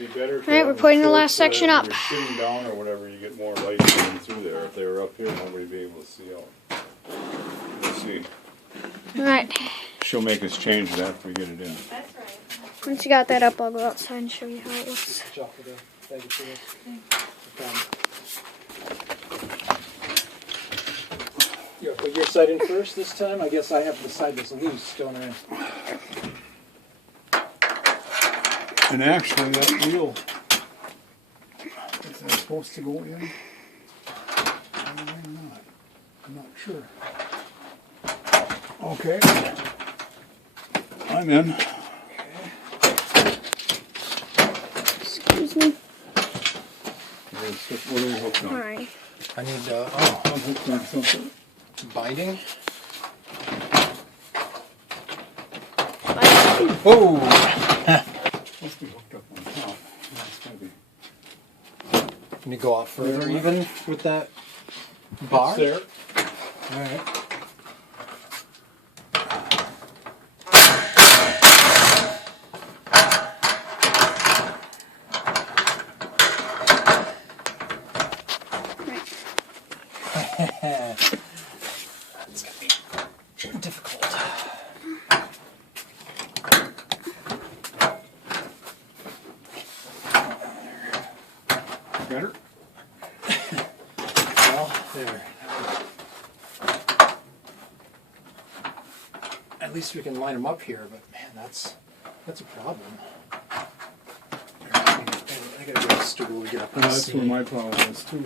Alright, we're putting the last section up. If you're sitting down or whatever, you get more light coming through there. If they were up here, nobody'd be able to see out. Let's see. Alright, She'll make us change it after we get it in. That's right. once you got that up, I'll go outside and show you how it looks. You put your side in first this time? I guess I have the side that's loose, don't I? And actually, that wheel, is that supposed to go in? Maybe not. I'm not sure. Okay. I'm in. Excuse me. What are we hooked on? Alright. I need, I'm hooked on something. binding. Oh! Must be hooked up on top. That's gotta be. Can you go off further even with that bar? There. Alright. That's gonna be difficult. Better? Well, there. At least we can line them up here, but man, that's a problem. I gotta get a stool to get up and That's see. where my problem is too.